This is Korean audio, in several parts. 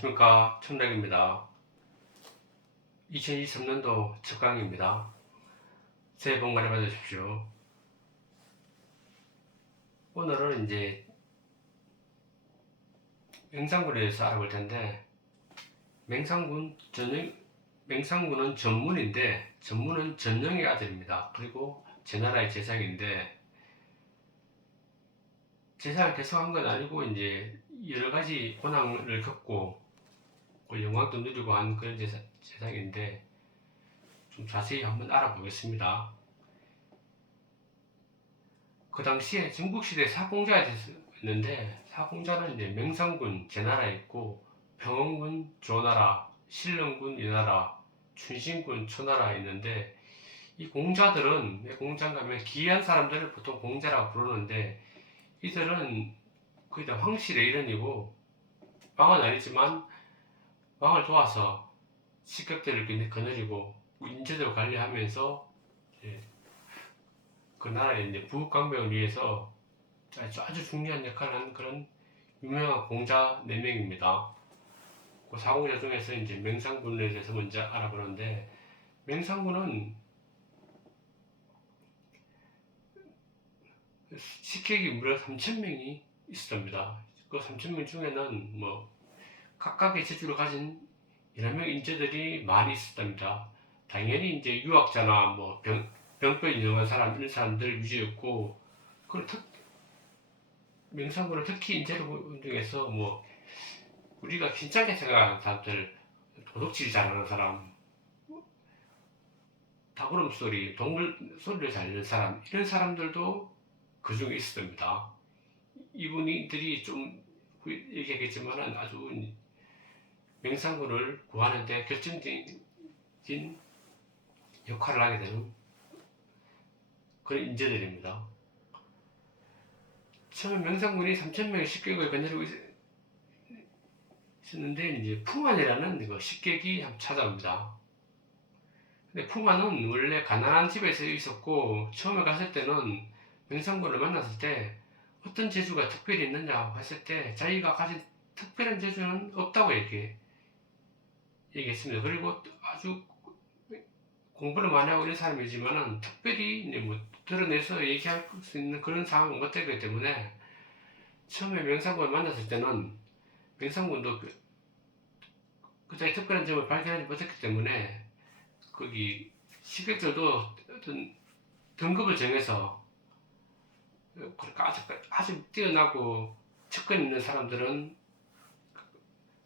안녕하십니까, 천락입니다. 2023년도 첫 강의입니다. 새해 복 많이 받으십시오. 오늘은 이제 맹상군에 대해서 알아볼 텐데, 맹상군은 전문인데, 전문은 전령의 아들입니다. 그리고 제 나라의 제상인데, 제상을 계속 한 건 아니고 이제 여러 가지 고난을 겪고 영광도 누리고 한 그런 제상인데, 좀 자세히 한번 알아보겠습니다. 그 당시에 전국시대 사공자가 있는데, 사공자는 이제 맹상군 제나라에 있고, 병원군 조나라, 신령군 이나라, 춘신군 초나라에 있는데, 이 공자들은 왜 공자인가 하면 기이한 사람들을 보통 공자라고 부르는데, 이들은 거의 다 황실의 일원이고, 왕은 아니지만 왕을 도와서 식객들을 거느리고 인재들 관리하면서 그 나라의 이제 부강명을 위해서 아주 중요한 역할을 하는 그런 유명한 공자 4명입니다. 그 사공자 중에서 이제 맹상군에 대해서 먼저 알아보는데, 맹상군은 식객이 무려 3,000명이 있었답니다. 그 3,000명 중에는 뭐 각각의 재주를 가진 여러 명 인재들이 많이 있었답니다. 당연히 이제 유학자나 뭐 병뼈 유명한 사람, 이런 사람들 위주였고, 맹상군은 특히 인재들 중에서 뭐 우리가 괜찮게 생각하는 사람들, 도둑질 잘하는 사람, 닭우름 소리, 동물 소리를 잘 내는 사람, 이런 사람들도 그 중에 있었습니다. 이분들이 좀 얘기하겠지만 아주 맹상군을 구하는데 결정적인 역할을 하게 되는 그런 인재들입니다. 처음에 맹상군이 3,000명의 식객을 거느리고 있었는데, 이제 풍한이라는 그 식객이 찾아옵니다. 근데 풍한은 원래 가난한 집에서 있었고, 처음에 갔을 때는 맹상군을 만났을 때 어떤 재주가 특별히 있느냐 했을 때 자기가 가진 특별한 재주는 없다고 얘기했습니다. 그리고 아주 공부를 많이 하고 이런 사람이지만은 특별히 뭐 드러내서 얘기할 수 있는 그런 상황은 못 되기 때문에, 처음에 맹상군을 만났을 때는 맹상군도 그 자기 특별한 점을 발견하지 못했기 때문에 거기 식객들도 어떤 등급을 정해서, 그러니까 아주 뛰어나고 측근 있는 사람들은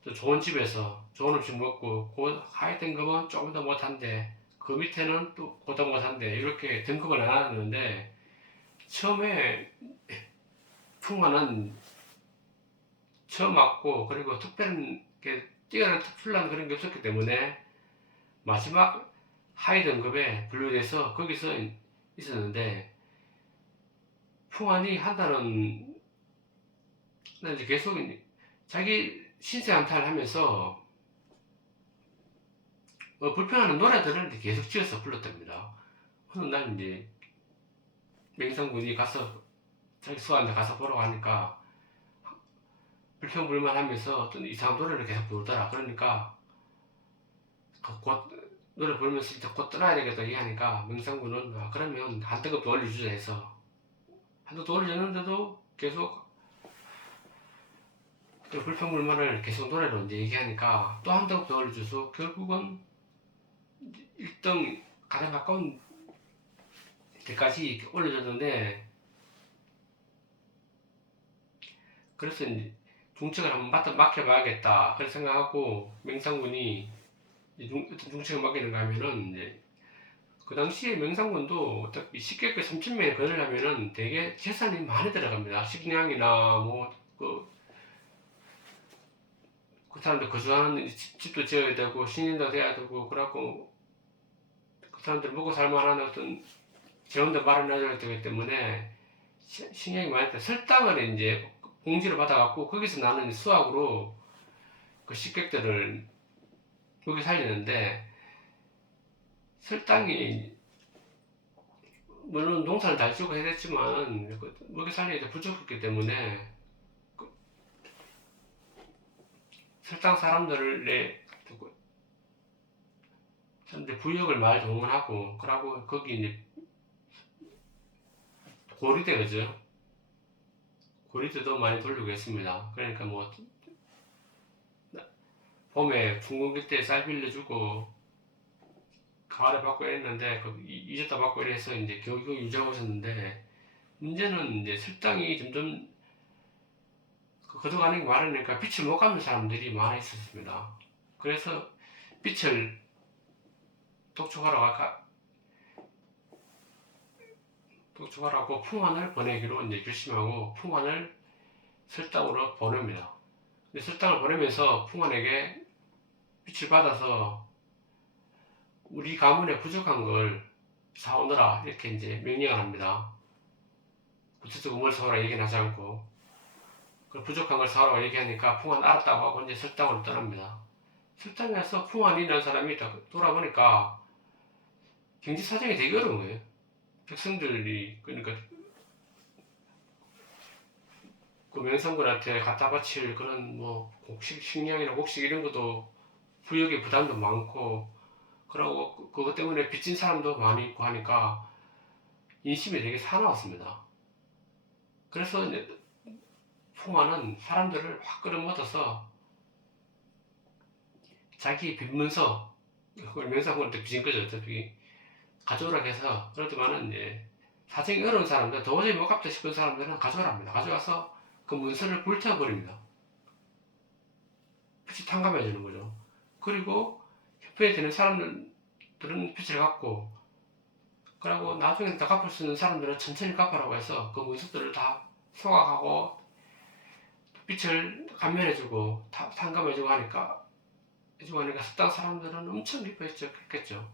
또 좋은 집에서 좋은 음식 먹고, 그 하위 등급은 조금 더 못한데 그 밑에는 또 보다 못한데, 이렇게 등급을 나눴는데, 처음에 풍화는 처음 왔고, 그리고 특별한 게 뛰어난 특출난 그런 게 없었기 때문에 마지막 하위 등급에 분류돼서 거기서 있었는데, 풍환이 한 달은 이제 계속 자기 신세 한탄을 하면서 불평하는 노래들을 계속 지어서 불렀답니다. 어느 날 이제 맹상군이 가서 자기 수하한테 가서 보러 가니까 불평불만하면서 어떤 이상한 노래를 계속 부르더라. 그러니까 곧 노래 부르면서 이제 곧 떠나야 되겠다 얘기하니까, 맹상군은 그러면 한 등급 더 올려주자 해서 한 등급 더 올려줬는데도 계속 그 불평불만을 계속 노래로 이제 얘기하니까 또 한 등급 더 올려줘서 결국은 1등 가장 가까운 데까지 올려줬는데, 그래서 이제 중책을 한번 맡겨봐야겠다 그렇게 생각하고, 맹상군이 어떤 중책을 맡기는가 하면은, 이제 그 당시에 맹상군도 어차피 식객을 3,000명에 거느려면은 되게 재산이 많이 들어갑니다. 식량이나 그 사람들 거주하는 집도 지어야 되고 신인도 돼야 되고, 그래갖고 그 사람들 먹고 살만한 어떤 재원도 마련해줘야 되기 때문에 신경이 많이 들어. 설당을 이제 공지를 받아갖고 거기서 나는 수학으로 그 식객들을 먹여 살리는데, 설당이 물론 농사를 잘 지고 해야 됐지만 먹여 살리기가 부족했기 때문에 설당 사람들의 부역을 많이 동원하고, 그러고 거기 이제 고리대, 그죠? 고리대도 많이 돌리고 했습니다. 그러니까 뭐 봄에 붕괴 때 쌀 빌려주고 가을에 받고 이랬는데 잊었다 받고 이래서 이제 겨우겨우 유지하고 있었는데, 문제는 이제 설당이 점점 거둬가는 게 많으니까 빛을 못 가는 사람들이 많아 있었습니다. 그래서 빛을 독촉하라고 풍환을 보내기로 이제 결심하고 풍환을 설당으로 보냅니다. 근데 설당을 보내면서 풍환에게 빛을 받아서 우리 가문에 부족한 걸 사오너라 이렇게 이제 명령을 합니다. 구체적으로 뭘 사오라 얘기는 하지 않고, 그 부족한 걸 사오라고 얘기하니까 풍환 알았다고 하고 이제 설당으로 떠납니다. 설당에 가서 풍환이라는 사람이 돌아보니까 경제 사정이 되게 어려운 거예요. 백성들이, 그러니까 그 명성군한테 갖다 바칠 그런 뭐 식량이나 곡식 이런 것도 부역의 부담도 많고, 그러고 그것 때문에 빚진 사람도 많이 있고 하니까 인심이 되게 사나웠습니다. 그래서 이제 풍화는 사람들을 확 끌어모아서 자기 빚문서, 그걸 명상군한테 빚은 거죠. 어차피 가져오라고 해서. 그렇지만은 이제 사정이 어려운 사람들, 도저히 못 갚다 싶은 사람들은 가져오랍니다. 가져와서 그 문서를 불태워버립니다. 빛이 탕감해 주는 거죠. 그리고 협회에 되는 사람들은 빛을 갖고, 그리고 나중에 다 갚을 수 있는 사람들은 천천히 갚으라고 해서 그 문서들을 다 소각하고 빛을 감면해주고 탕감해주고 하니까 석당 사람들은 엄청 기뻐했겠죠.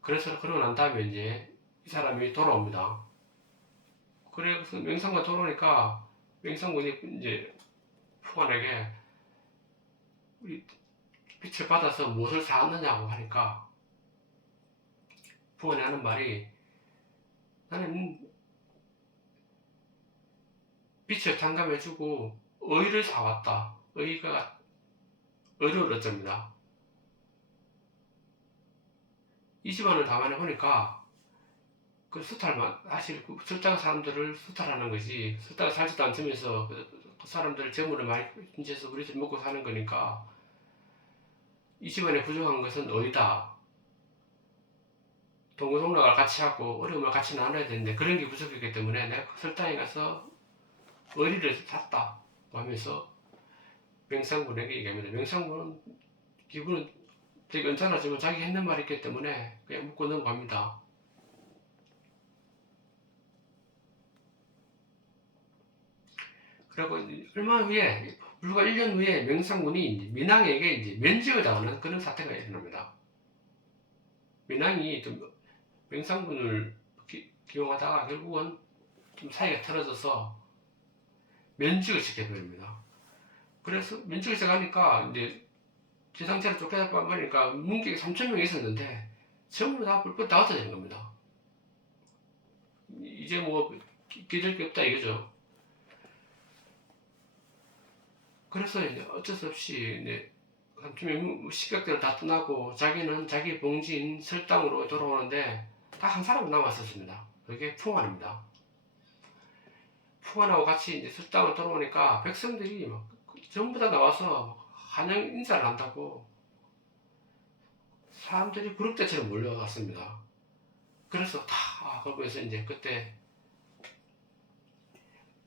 그래서 그러고 난 다음에 이제 이 사람이 돌아옵니다. 그래서 명성군 돌아오니까 명성군이 이제 풍환에게 빛을 받아서 무엇을 사왔느냐고 하니까 풍환이 하는 말이, 나는 빛을 탕감해주고 의를 사왔다. 의를 얻습니다. 이 집안을 담아내 보니까 그 수탈만, 사실 그 설당 사람들을 수탈하는 것이, 설당 살지도 않으면서 그 사람들 재물을 많이 훔쳐서 우리들 먹고 사는 거니까 이 집안에 부족한 것은 의다. 동고동락을 같이 하고 어려움을 같이 나눠야 되는데 그런 게 부족했기 때문에 내가 설당에 가서 의리를 샀다 하면서 명상군에게 얘기합니다. 명상군은 기분은 되게 언짢았지만 자기 했는 말이 있기 때문에 그냥 묻고 넘어갑니다. 그리고 얼마 후에, 불과 1년 후에 명상군이 민왕에게 이제 면직을 당하는 그런 사태가 일어납니다. 민왕이 좀 명상군을 기용하다가 결국은 좀 사이가 틀어져서 면직을 시켜버립니다. 그래서 면직을 시작하니까 이제 지상체로 쫓겨나 버리니까 문객이 3,000명이 있었는데 전부 다 불법 다 없어지는 겁니다. 이제 뭐 기댈 게 없다 이거죠. 그래서 이제 어쩔 수 없이 이제 한쯤에 식객들 다 떠나고 자기는 자기 봉지인 설당으로 돌아오는데 딱 한 사람 남았었습니다. 그게 풍환입니다. 풍환하고 같이 이제 설당을 돌아오니까 백성들이 막 전부 다 나와서 환영 인사를 한다고 사람들이 구름대처럼 몰려왔습니다. 그래서 그러면서 이제 그때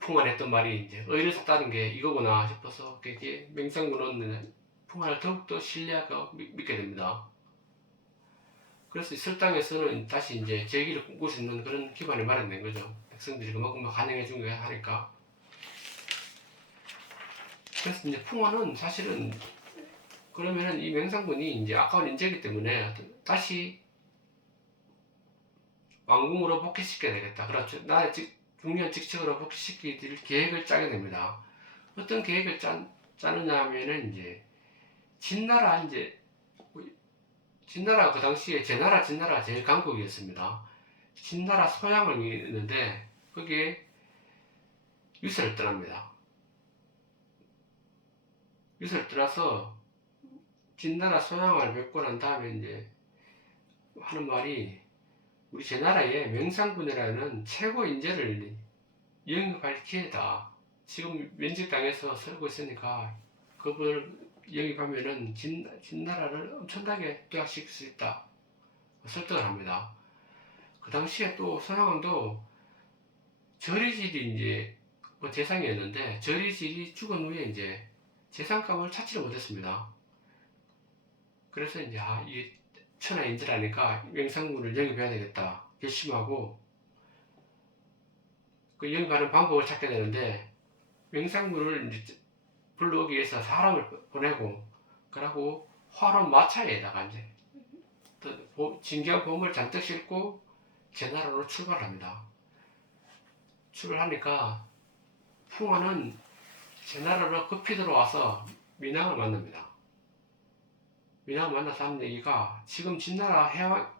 풍환했던 말이 이제 의를 샀다는 게 이거구나 싶어서 그게 명상군은 풍환을 더욱더 신뢰하고 믿게 됩니다. 그래서 설당에서는 다시 이제 재기를 꿈꿀 수 있는 그런 기반을 마련된 거죠. 백성들이 그만큼 환영해 준 거야 하니까. 그래서 이제 풍환은 사실은 그러면은 이 명상군이 이제 아까운 인재이기 때문에 다시 왕궁으로 복귀시켜야 되겠다. 그렇죠. 나의 중요한 직책으로 복귀시킬 계획을 짜게 됩니다. 어떤 계획을 짜느냐 하면은 이제 진나라 그 당시에 진나라가 제일 강국이었습니다. 진나라 소양을 있는데 거기에 유세를 떠납니다. 이것을 떠나서 진나라 소양을 뵙고 난 다음에 이제 하는 말이 우리 제 나라에 명상군이라는 최고 인재를 영입할 기회다. 지금 면직당해서 살고 있으니까 그분을 영입하면은 진나라를 엄청나게 도약시킬 수 있다. 설득을 합니다. 그 당시에 또 서양왕도 저리질이 이제 뭐 대상이었는데 저리질이 죽은 후에 이제 재산감을 찾지를 못했습니다. 그래서 이제 이게 천하인재라니까 명상군을 영입해야 되겠다 결심하고 그 영입하는 방법을 찾게 되는데 명상군을 이제 불러오기 위해서 사람을 보내고 그러고 화로 마차에다가 이제 진귀한 보물을 잔뜩 싣고 제나라로 출발합니다. 출발하니까 풍화는 제나라로 급히 들어와서 민왕을 만납니다. 민왕을 만나서 하는 얘기가 지금 진나라에서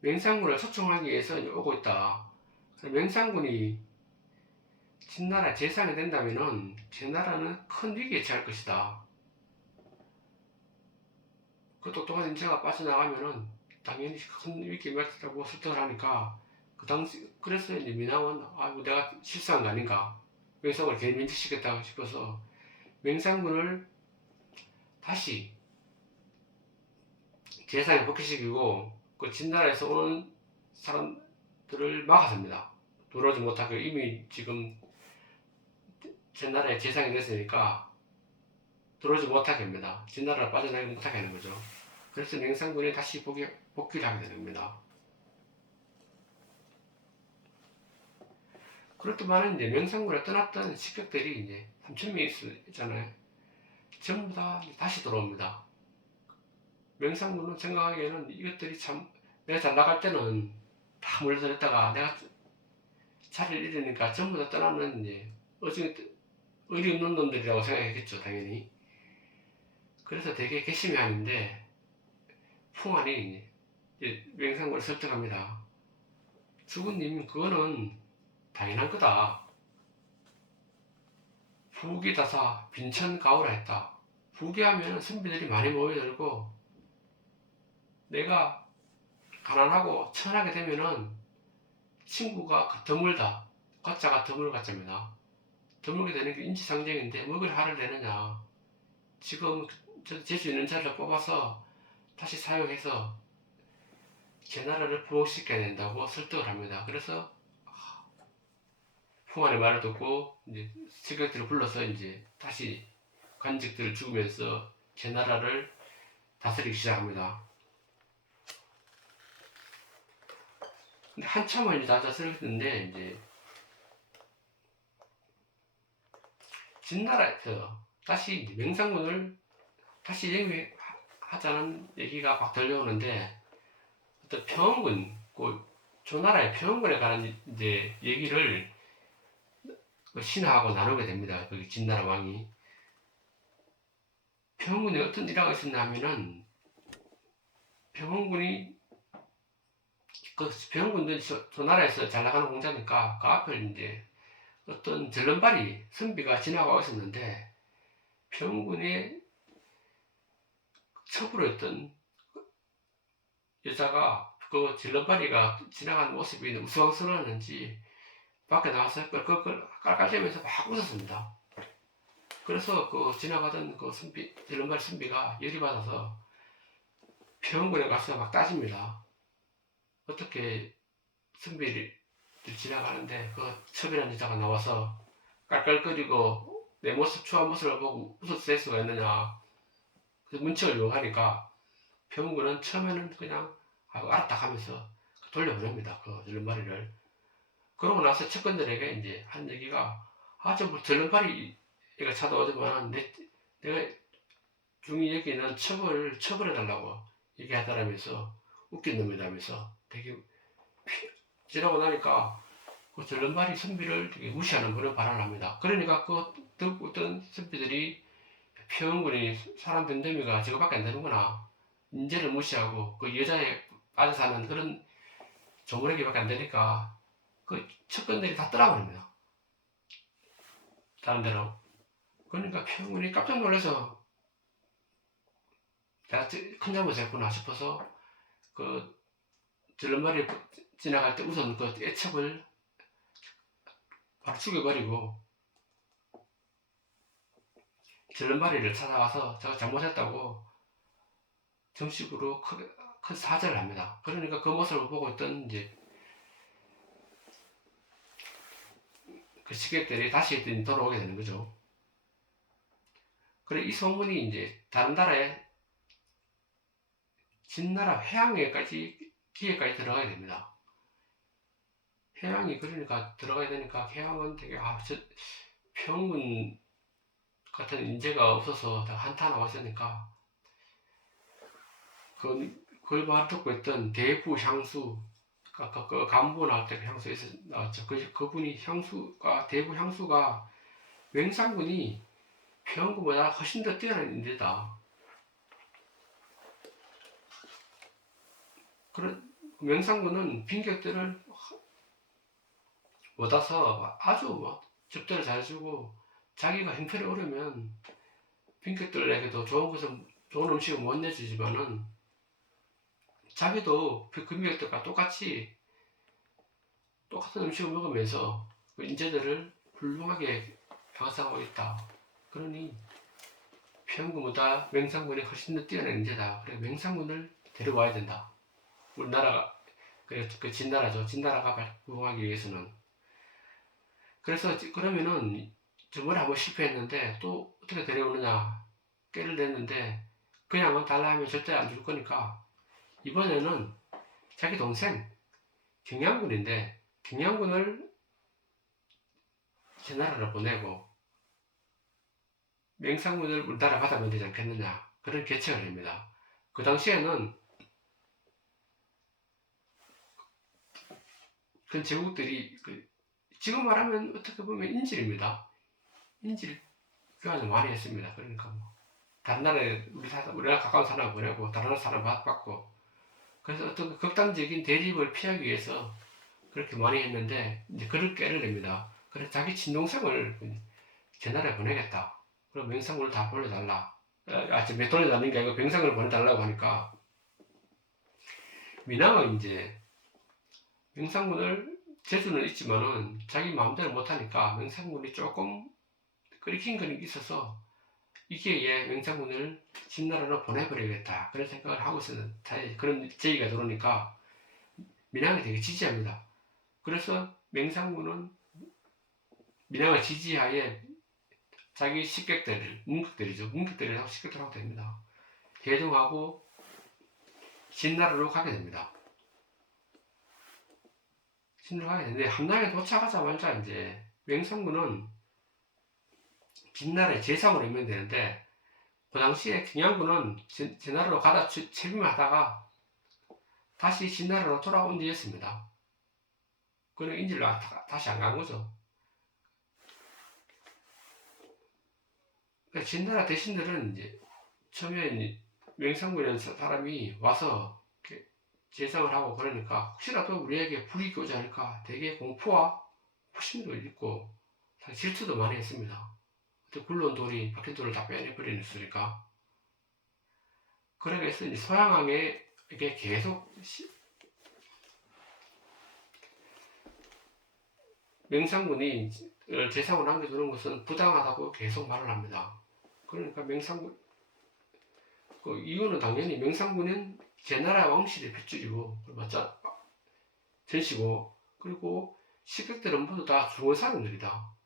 맹상군을 초청하기 위해서 오고 있다. 맹상군이 진나라 재상이 된다면은 제나라는 큰 위기에 처할 것이다. 그 똑똑한 인재가 빠져나가면은 당연히 큰 위기에 맞다고 설득을 하니까 그 당시 그래서 이제 민왕은 내가 실수한 거 아닌가 명상을 괜히 면직시켰다고 싶어서 맹상군을 다시 재상에 복귀시키고 그 진나라에서 오는 사람들을 막아섭니다. 들어오지 못하게 이미 지금 제나라에 재상이 됐으니까 들어오지 못하게 합니다. 진나라를 빠져나가지 못하게 하는 거죠. 그래서 맹상군이 다시 복귀를 하게 되는 겁니다. 그렇지만 이제 명상군에 떠났던 식객들이 이제 3,000명이 있잖아요. 전부 다 다시 들어옵니다. 명상군은 생각하기에는 이것들이 참 내가 잘 나갈 때는 다 몰려들었다가 내가 자리를 잃으니까 전부 다 떠나는 이제 의리 없는 놈들이라고 생각했겠죠, 당연히. 그래서 되게 괘씸해 하는데 풍환이 이제 명상군을 설득합니다. 주군님 그거는 당연한 거다. 부귀다사 빈천가오라 했다. 부귀하면 선비들이 많이 모여들고 내가 가난하고 천하게 되면은 친구가 드물다. 가짜가 드물 가짜입니다. 드물게 되는 게 인지상정인데 먹을 화를 내느냐. 지금 재수 있는 자를 뽑아서 다시 사용해서 제 나라를 부흥시켜야 된다고 설득을 합니다. 그래서 풍환의 말을 듣고 이제 식객들을 불러서 이제 다시 관직들을 죽으면서 제 나라를 다스리기 시작합니다. 근데 한참을 이제 다스렸는데 이제 진나라에서 다시 명상군을 다시 영위하자는 얘기가 막 들려오는데 어떤 평원군, 그 조나라의 평원군에 관한 이제 얘기를 신하하고 나누게 됩니다. 그 진나라 왕이. 평원군에 어떤 일화가 있었냐 하면은 평원군이 그 평원군은 조나라에서 잘 나가는 공자니까 그 앞을 이제 어떤 절름발이 선비가 지나가고 있었는데 평군의 첩으로였던 여자가 그 절름발이가 지나가는 모습이 우스꽝스러웠는지 밖에 나와서 그걸 깔깔대면서 막 웃었습니다. 그래서 그 지나가던 그 절름발 선비가 열이 받아서 평군에 가서 막 따집니다. 어떻게 선비를 지나가는데 그 첩이라는 여자가 나와서 깔깔거리고 내 모습 추한 모습을 보고 웃을 수가 있느냐. 그 문책을 요구하니까 병군은 처음에는 그냥 알았다 하면서 돌려보냅니다. 그 절름발이를. 그러고 나서 첩관들에게 이제 한 얘기가 저 절름발이가 찾아오지만 내가 중이 여기는 첩을 처벌해달라고 얘기하더라면서 웃긴 놈이라면서 되게 지나고 나니까 그 절름발이 선비를 되게 무시하는 그런 발언을 합니다. 그러니까 그 듣고 있던 선비들이 평군이 사람 덤덤이가 저거밖에 안 되는구나. 인재를 무시하고 그 여자에 빠져 사는 그런 조물에게밖에 안 되니까 그 첩관들이 다 떠나버립니다. 다른 데로. 그러니까 평군이 깜짝 놀라서 내가 큰 잘못했구나 싶어서 그 절름발이 지나갈 때 우선 그 애첩을 바로 죽여버리고 절름발이를 찾아가서 제가 잘못했다고 정식으로 큰 사죄를 합니다. 그러니까 그 모습을 보고 있던 이제 그 식객들이 다시 돌아오게 되는 거죠. 그래 이 소문이 이제 다른 나라에 진나라 회양에까지 기회까지 들어가게 됩니다. 회양이 그러니까 들어가야 되니까 회양은 되게 저 평군 같은 인재가 없어서 다 한탄하고 있으니까 그걸 말 듣고 있던 대부 향수 아까 그 간부 나올 때 그 향수에서 나왔죠. 그분이 향수가 대부 향수가 맹상군이 평군보다 훨씬 더 뛰어난 인재다. 그런 맹상군은 빈객들을 얻어서 아주 접대를 잘해주고 자기가 형편이 오르면 빈객들에게도 좋은 음식을 못 내주지만은 자기도 그 빈객들과 똑같은 음식을 먹으면서 그 인재들을 훌륭하게 양성하고 있다. 그러니 평군보다 맹상군이 훨씬 더 뛰어난 인재다. 그래 맹상군을 데려와야 된다. 우리나라가 그 진나라죠. 진나라가 부흥하기 위해서는. 그래서 그러면은 저번에 한번 실패했는데 또 어떻게 데려오느냐 깨를 냈는데 그냥은 달라 하면 절대 안 줄 거니까 이번에는 자기 동생 경양군인데 경양군을 제나라로 보내고 맹상군을 우리나라 받아면 되지 않겠느냐 그런 계책을 합니다. 그 당시에는 그 제국들이 지금 말하면 어떻게 보면 인질입니다. 인질 교환을 많이 했습니다. 그러니까 다른 나라에 우리나라 가까운 사람 보내고 다른 나라 사람 받고 그래서 어떤 극단적인 대립을 피하기 위해서 그렇게 많이 했는데 이제 그를 깨를 냅니다. 그래서 자기 친동생을 제나라에 보내겠다. 그럼 맹상군을 다 보내달라. 돌려달라는 게 아니고 맹상군을 보내달라고 하니까 민왕은 이제 맹상군을 재주는 있지만은 자기 마음대로 못하니까 맹상군이 조금 끓이킨 그런 게 있어서 이게 맹상군을 진나라로 보내버리겠다 그런 생각을 하고 있었는 그런 제의가 들어오니까 민왕이 되게 지지합니다. 그래서 맹상군은 민왕의 지지하에 자기 식객들을 문격들이라고 식객들하고 됩니다. 대동하고 진나라로 가게 됩니다. 진나라로 가게 되는데 함량에 도착하자마자 이제 맹상군은 진나라의 재상으로 임명되는데 그 당시에 경양군은 진나라로 가다 채비하다가 다시 진나라로 돌아온 뒤였습니다. 그는 인질로 다시 안 간 거죠. 그러니까 진나라 대신들은 이제 처음에 맹상군이라는 사람이 와서 재상을 하고 그러니까 혹시라도 우리에게 불이익이 오지 않을까 되게 공포와 호심도 있고 질투도 많이 했습니다. 굴러온 돌이 박힌 돌을 다 빼내버리니까 그러게 해서 이제 소양왕에게 계속 맹상군이 재상을 남겨두는 것은 부당하다고 계속 말을 합니다. 그러니까 맹상군 그 이유는 당연히 맹상군은 제나라 왕실의 핏줄이고 맞자 전시고 그리고 식객들은 모두 다 중원 사람들이다.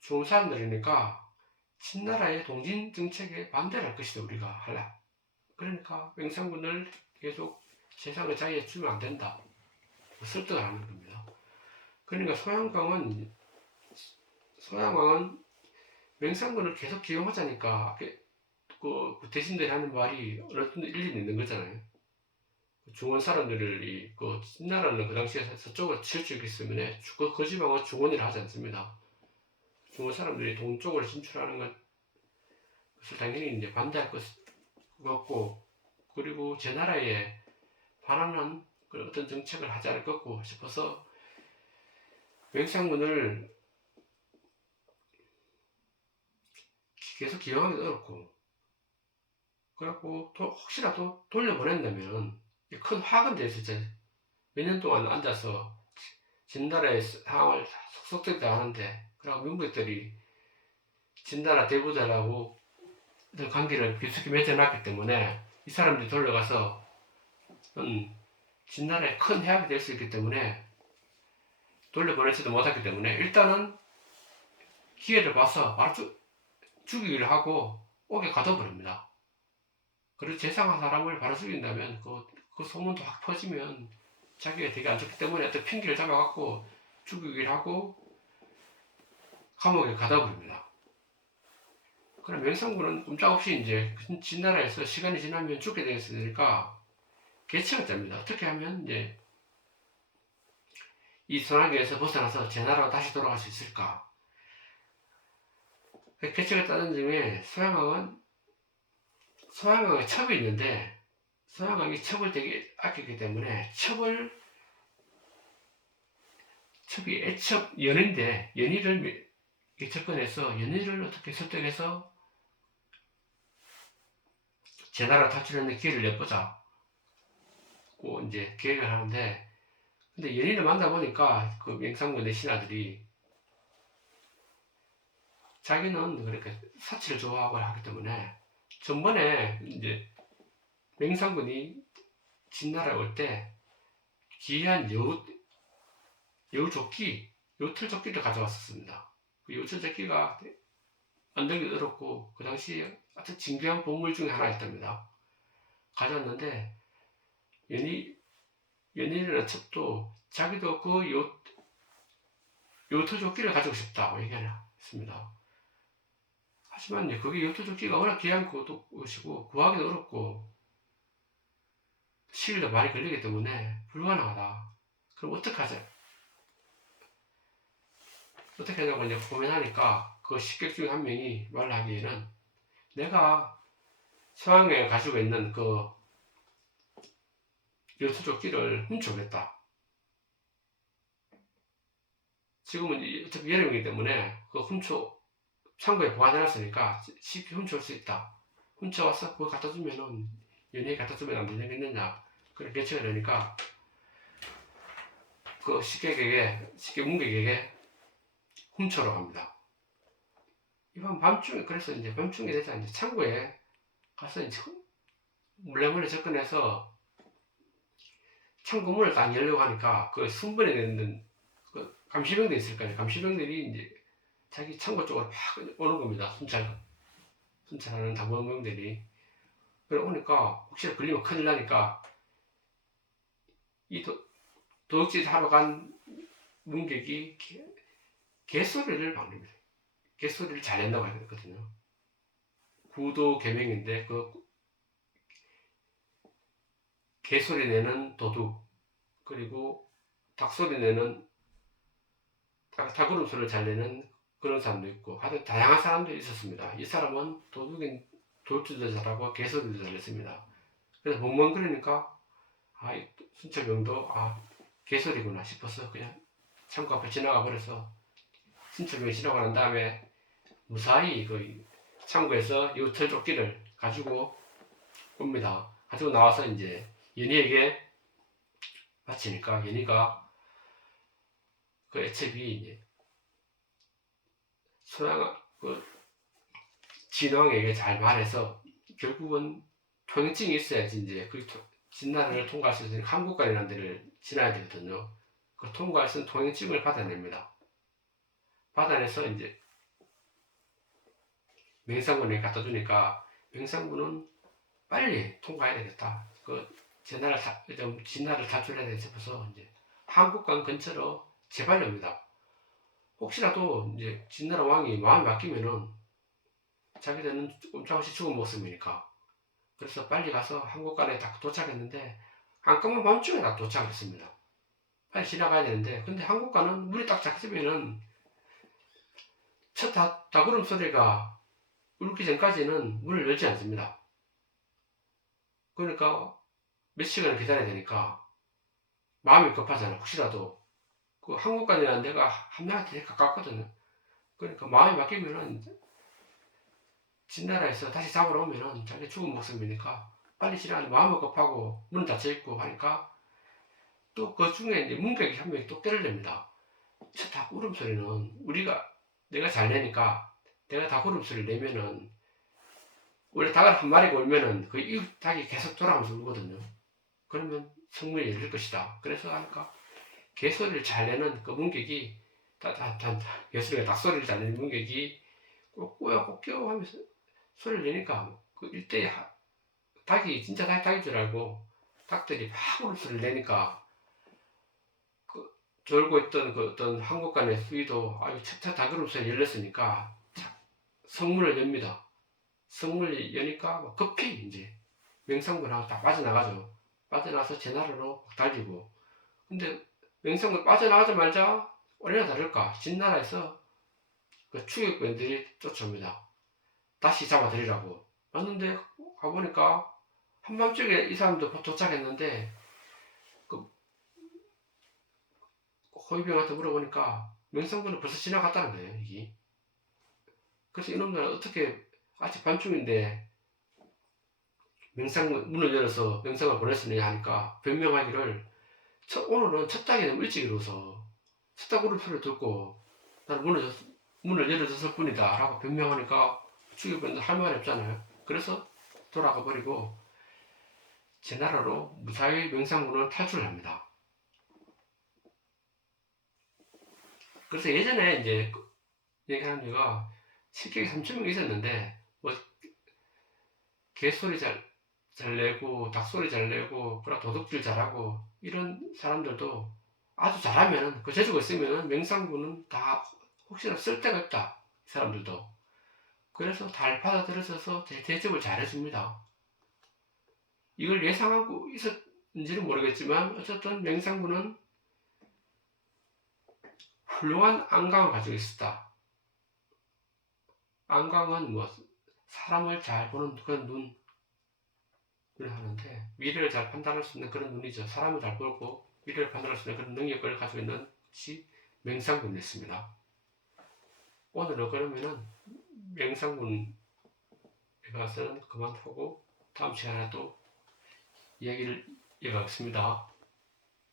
중원 사람들이니까 진나라의 동진 정책에 반대를 할 것이다 우리가 할라. 그러니까 맹상군을 계속 재상을 자기에 주면 안 된다. 설득을 하는 겁니다. 그러니까 소양왕은 맹상군을 계속 기용하자니까 그 대신들이 하는 말이 어느 정도 일리는 있는 거잖아요. 중원 사람들이 진나라는 그 당시에 서쪽으로 치우치고 있으면 그 지방은 중원이라 하지 않습니다. 중원 사람들이 동쪽으로 진출하는 것을 당연히 이제 반대할 것 같고 그리고 제 나라에 반하는 어떤 정책을 하지 않을 것고 싶어서 맹상군을 계속 기용하기도 어렵고, 그래갖고 혹시라도 돌려보낸다면 큰 화가 될 수 있잖아요. 몇 년 동안 앉아서 진나라의 상황을 속속들도 하는데, 그리고 민국들이 진나라 대부들하고 관계를 깊숙이 맺어놨기 때문에 이 사람들이 돌려가서 진나라에 큰 해악이 될 수 있기 때문에 돌려보내지도 못했기 때문에 일단은 기회를 봐서 바로 죽이기를 하고 옥에 가둬버립니다. 그리고 재상한 사람을 바로 죽인다면 그 소문도 확 퍼지면 자기가 되게 안 좋기 때문에 어떤 핑계를 잡아갖고 죽이기를 하고 감옥에 가둬버립니다. 그럼 명성군은 꼼짝없이 이제 진나라에서 시간이 지나면 죽게 되었으니까 계책을 짭니다. 어떻게 하면 이제 이 소나기에서 벗어나서 제 나라로 다시 돌아갈 수 있을까? 계책을 짜는 중에 소양왕의 첩이 있는데, 소양왕이 첩을 되게 아꼈기 때문에 첩이 애첩 연인데, 연희를 접근해서 연희를 어떻게 설득해서 제 나라 탈출하는 기회를 내보자고 이제 계획을 하는데, 근데 연희를 만나보니까 그 명상군의 신하들이 자기는 그렇게 사치를 좋아하고 하기 때문에 전번에 이제 명상군이 진나라에 올 때 귀한 여우틀조끼를 가져왔었습니다. 그 여우틀조끼가 만들기 어렵고 그 당시 아주 진귀한 보물 중에 하나였답니다. 가져왔는데 연희라는 첩도 자기도 그 여우틀조끼를 가지고 싶다고 얘기했습니다. 하지만 그게 여우틀조끼가 워낙 귀한 것이고 구하기도 어렵고 시일도 많이 걸리기 때문에 불가능하다. 그럼 어떡하지? 어떻게 하냐고 이제 고민하니까 그 식객 중 한 명이 말을 하기에는 내가 서양에 가지고 있는 그 여우틀조끼를 훔쳐오겠다. 지금은 어차피 여름이기 때문에 그 창고에 보관해놨으니까 쉽게 훔쳐올 수 있다. 훔쳐와서 그거 갖다 주면은 연예에 갖다 주면 안 되겠느냐. 그렇게 개척을 하니까 그 식객 문객에게 훔쳐러 갑니다. 이번 밤중에, 그래서 이제 밤중에 되자 이제 창고에 가서 이제 몰래 접근해서 창고 문을 딱 열려고 하니까 그 순번에 있는 그 감시병들이 있을 거예요. 감시병들이 이제 자기 창고 쪽으로 막 오는 겁니다. 순찰하는 당번병들이. 그래 오니까 혹시 걸리면 큰일 나니까 이 도둑질 하러 간 문객이 개소리를 막립니다. 개소리를 잘 낸다고 하거든요. 구도 개명인데 그 개소리 내는 도둑, 그리고 닭소리 내는 닭울음소리를 잘 내는 그런 사람도 있고 하여튼 다양한 사람들이 있었습니다. 이 사람은 도둑질도 잘하고 개소리도 잘했습니다. 그래서 멍멍거리니까 이 순철병도 개소리구나 싶어서 그냥 창고 앞에 지나가 버려서 순철병이 지나고 난 다음에 무사히 그 창고에서 여우털조끼를 가지고 옵니다. 가지고 나와서 이제 연희에게 바치니까 연희가 그 애첩이 이제 진왕에게 잘 말해서 결국은 통행증이 있어야지 이제 그 진나라를 통과할 수 있는 한국관이라는 데를 지나야 되거든요. 그 통과할 수 있는 통행증을 받아냅니다. 받아내서 이제 명상군에 갖다 주니까 명상군은 빨리 통과해야 되겠다. 진나라를 탈출해야 되겠다 싶어서 이제 한국관 근처로 재발렵니다. 혹시라도 이제 진나라 왕이 마음이 바뀌면은 자기들은 꼼짝없이 죽은 목숨이니까. 그래서 빨리 가서 한국관에 딱 도착했는데 한꺼번에 밤중에 딱 도착했습니다. 빨리 지나가야 되는데 근데 한국관은 물이 딱 작으면은 첫 닭울음 소리가 울기 전까지는 문을 열지 않습니다. 그러니까 몇 시간을 기다려야 되니까 마음이 급하잖아. 혹시라도 그 한국관이라는 데가 함양한테 되게 가깝거든요. 그러니까 마음이 바뀌면은 진나라에서 다시 잡으러 오면은 자기 죽은 목숨이니까 빨리 지나가는 마음은 급하고 문 닫혀있고 하니까 또 그 중에 이제 문객이 한 명이 또 때를 냅니다. 저 닭 울음소리는 내가 잘 내니까 내가 닭 울음소리를 내면은 원래 닭을 한 마리가 울면은 그 이웃 닭이 계속 돌아가면서 울거든요. 그러면 성문이 열릴 것이다. 그래서 하니까 개소리를 잘 내는 그 문객이 개소리가 닭소리를 잘 내는 문객이 꼬꼬야 꼬끼요 하면서 소리를 내니까 그 일대에 닭이 진짜 닭인 줄 알고 닭들이 막 울음소리를 내니까 그 졸고 있던 그 어떤 한국간의 수위도 아유 차 닭 울음소리 열렸으니까 성문을 엽니다. 성문을 여니까 급히 이제 명상군하고 다 빠져나가죠. 빠져나가서 제 나라로 달리고 근데 명성군 빠져나가자마자 올해나 다를까 진나라에서 그 추격병들이 쫓아옵니다. 다시 잡아들이라고 왔는데 가보니까 한밤중에 이 사람도 도착했는데 그 호위병한테 물어보니까 명성군은 벌써 지나갔다는 거예요. 이게. 그래서 이놈들은 어떻게 아직 밤중인데 명상문 문을 열어서 명상을 보냈느냐 하니까 변명하기를 오늘은 첫 닭이 너무 일찍 일어서 첫 닭 울음소리를 듣고 나는 문을 열어줬을 뿐이다 라고 변명하니까 추격병들 할 말이 없잖아요. 그래서 돌아가 버리고 제 나라로 무사히 명상군을 탈출을 합니다. 그래서 예전에 이제 얘기하는 이가 실격이 3,000명 있었는데 뭐 개소리 잘 내고 닭소리 잘 내고 그리고 도둑질 잘하고 이런 사람들도 아주 잘하면 그 재주가 있으면 명상군은 다 혹시나 쓸 데가 없다 이 사람들도 그래서 잘 받아들여서 대접을 잘 해줍니다. 이걸 예상하고 있었는지는 모르겠지만 어쨌든 명상군은 훌륭한 안강을 가지고 있었다. 안강은 뭐 사람을 잘 보는 그런 눈을 하는데 미래를 잘 판단할 수 있는 그런 눈이죠. 사람을 잘 보고 미래를 판단할 수 있는 그런 능력을 가지고 있는 것이 명상군이었습니다. 오늘은 그러면은 명상군에 가서는 그만하고 다음 시간에 또 이야기를 이어가겠습니다.